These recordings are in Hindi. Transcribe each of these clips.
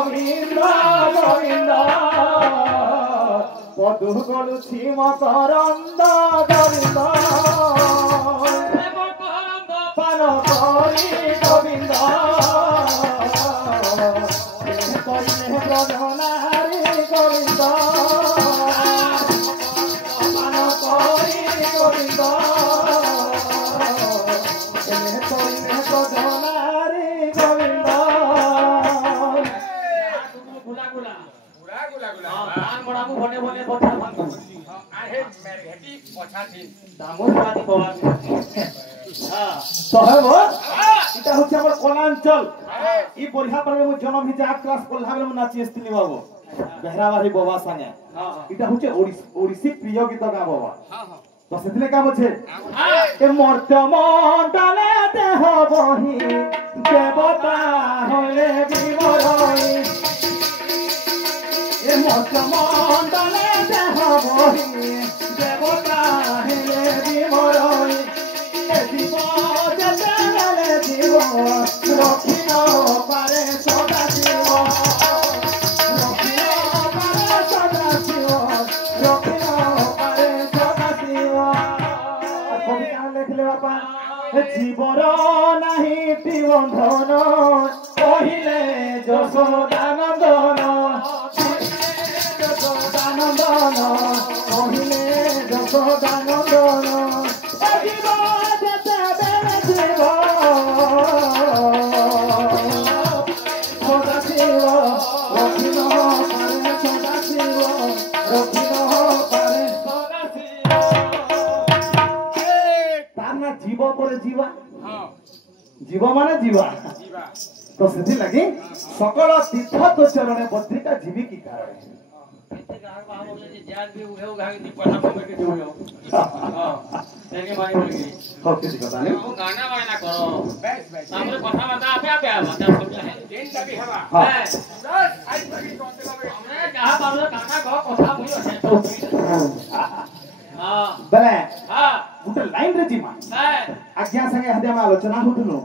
গোবিন্দ গোবিন্দ পদু গড়ুছি মকরন্দ গোবিন্দ পান করি গোবিন্দ করিলে ব্রজনারী গোবিন্দ পান করি গোবিন্দ করিলে ব্রজনারী গোবিন্দ এটা হচ্ছে আমার কলাঞ্চল ই বলিয়া পারে মু জন্ম হিতে 8 ক্লাস পড়লা বেলে মু নাচি আসতিনি বাবু বেহরাবাড়ি বাবা সাঙ্গে এটা হচ্ছে ওড়িশি প্রিয় গীত গা বাবা তো সেদিনে কাম আছে এ মর্ত মন্ডলে দেহ বহি দেবতা হলে বিমরই এ মর্ত মন্ডলে দেহ বহি দেবতা হলে বিমরই এ জীব যেতে গেলে জীব রখিন পারে সদা জীব রখিন পারে সদা জীব রখিন পারে সদা জীব কবিতা লেখলে বাপা জীবর নাহি বন্ধন কহিলে যশোদানন্দন যশোদানন্দন কহিলে যশোদানন্দন জীব যেতে বেড়ে জীব সদা শিব রখিন পারে সদা শিব রখিন পারে সদা শিব তার না জীব পরে জীবা জীব মানে জীবা তো সেটি লাগি সকল তীর্থ তো চরণে পত্রিকা জীবী কি কারণে বেলে গোটে লাইন রে জিমা আজ্ঞା संगे हदे में आलोचना होतनु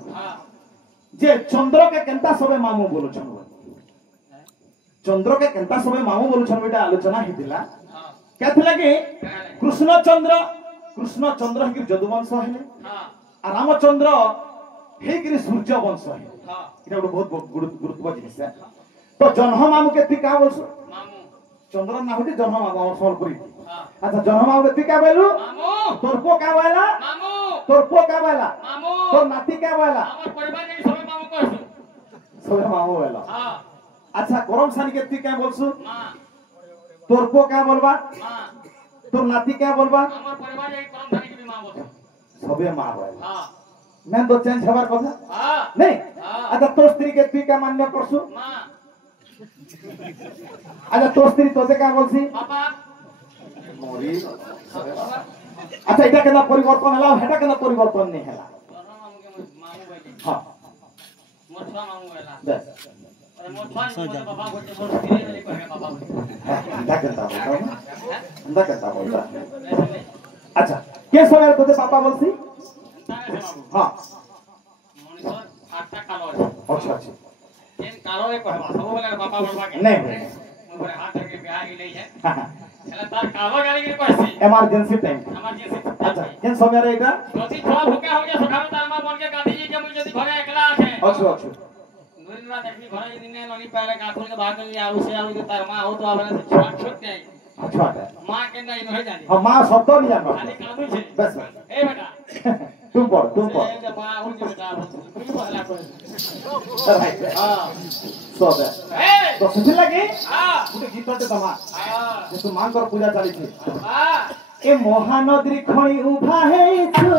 जे चंद्र के केंता सबे मामू बोलछन चंद्र के केंता सबे मामू बोलछन बेटा आलोचना हितिला केथला कि कृष्ण चंद्र कि जदुवंश हेले आ रामचंद्र हे कि सूर्य वंश हे इटा बहुत गुरुत्व जिनिस है तो जन्म मामू केति का बोलछ मामू चंद्र ना होती जन्म मामू सोलपुरी अच्छा जन्म मामू केति का बोलू मामू तोरपो का बोला मामू तोरपो का बोला मामू तोर नाती का बोला हमर परिवार ने सबे मामू कहसु सबे मामू बोला हां अच्छा करम सानी केति का बोलसु मां तोरपो का बोलबा मां तोर नाती का बोलबा हमर परिवार ने करम सानी के भी मां बोलसु सबे मां बोला हां मैं तो चेंज हबार কথা हां नहीं अच्छा तोर स्त्री केति का मान्य करसु मां अच्छा तोर स्त्री तोते का बोलसी पापा मोरी अच्छा এটা কেন পরিবর্তন হলা হেটা কেন পরিবর্তন নি হলা মামু ভাই हां মোরছা মামু হলা बस अरे मोरছা बाबा बोलते मोर स्त्री ने कहे बाबा अंदा करता बोलता अच्छा के समय तोते पापा बोलसी हां मनीषर आठटा कालो अच्छा अच्छा केन कालो एक कहबा सब बेला पापा बोलबा के नहीं मोरे हाथ के ब्याह ही नहीं है चला तार कालो गाड़ी के कहसी इमरजेंसी टाइम अच्छा केन समय रे एटा प्रति थोड़ा भूखा हो गया सखाम तार मां बन के गांधी जी के मुझे जदी घरे एकला আছে अच्छा अच्छा दुई रात देखनी घरे दिन ने ननी पहले गाठोर के भाग में आलू से आलू के तार मां हो तो आबे छोट छोट नहीं अच्छा मां के नहीं नहीं जानी हां मां शब्द नहीं जानो खाली कादू छे बस ए बेटा तुम पढ़ ए मां हो जे बेटा तुम पहला कर हां सब है तो सुन लगे हां गुटे गीत ते तमा हां जे तू मां कर पूजा चली थी हां ए महानदी खणी उभा है छु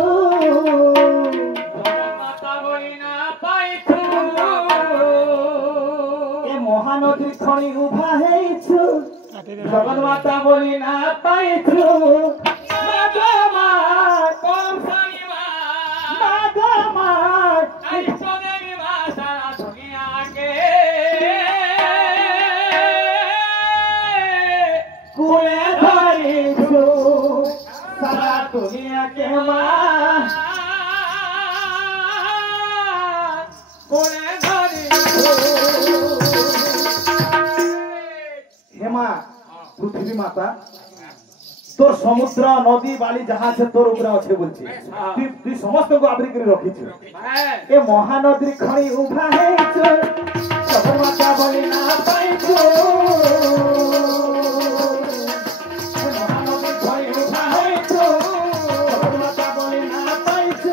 माता बोली ना पाई छु ए महानदी खणी उभा है छु जगन माता बोली ना पाई छु माधमा कम साई माधमा आई सोनेरी भाषा दुनिया के कुले धरी छु सारा दुनिया के मां कुले धरी छु পৃথিবী মাতা তোর সমুদ্র নদী বালি যাহা আছে তোর উপরে আছে বলছি তুই সমস্ত को আবরি করে রখিছ এ মহানদীর খনি উভা হেছ জগন্মাতা বলি না পাইছ মহানদীর খনি উভা হেছ জগন্মাতা বলি না পাইছ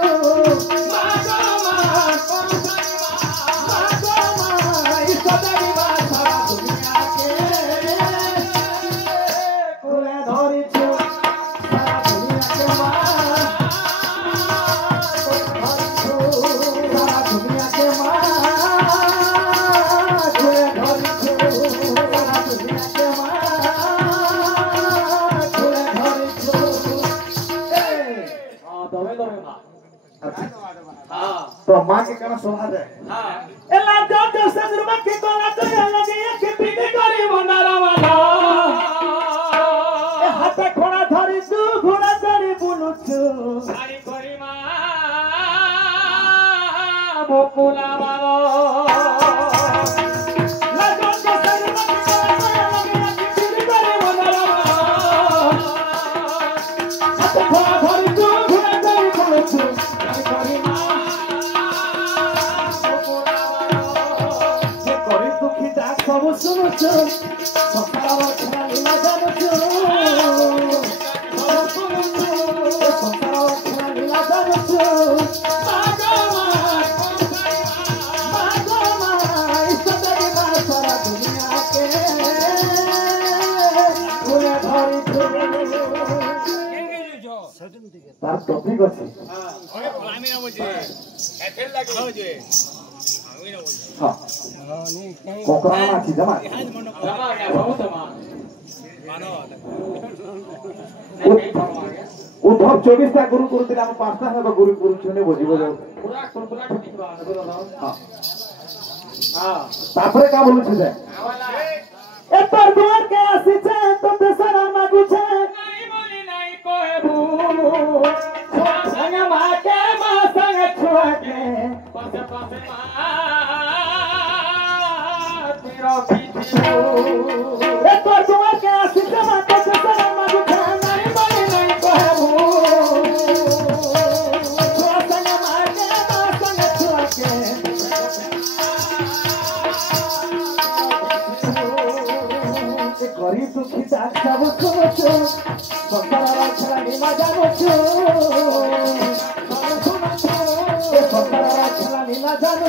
तो मां के कहना शोभा दे हां एला जो जो सदरुमा के कोला तो लगे के पीटे करे मंदारा वाला ए हाथे घोड़ा धरी तू घोड़ा धरी बुलुचु सारी करी मां बकुला बाबा ला जो जो सदरुमा के कोला तो लगे के पीटे करे मंदारा वाला हाथे घोड़ा धरी तू घोड़ा धरी बुलुचु सारी करी मां सब सुनुछु सखाव खेलाली ना जानुछु सब सुनुछु सखाव खेलाली ना जानुछु मागो इस्तरी मा सारा दुनिया के पूरे धरी तार टॉपिक अछि ओए আমি না বলছি এফেল লাগে হচ্ছে हां कोकरा माछी जमा जमा क्या बहुत मा मानो उद्धव 24 टा गुरु गुरु दिला हम 5 टा है गुरु गुरु छने बजिबो जाऊ पूरा कुलकुला ठिकबा बोलो हां हां तापरे का बोलु छै ए पर दुआर के आसी छै तो तेसरा मागु छै नहीं बोली नहीं कहबू संग मा के मा संग छुआ के पासे पासे मा तेरा पीछे ए तो दुआर के आसी छै मा तो तेसरा मागु छै नहीं बोली नहीं कहबू छुआ संग मा के मा संग छुआ के गरीब दुखी जाग सब सुनो संसार खेलाड़ी मजा नो संसार खेलाड़ी मजा नो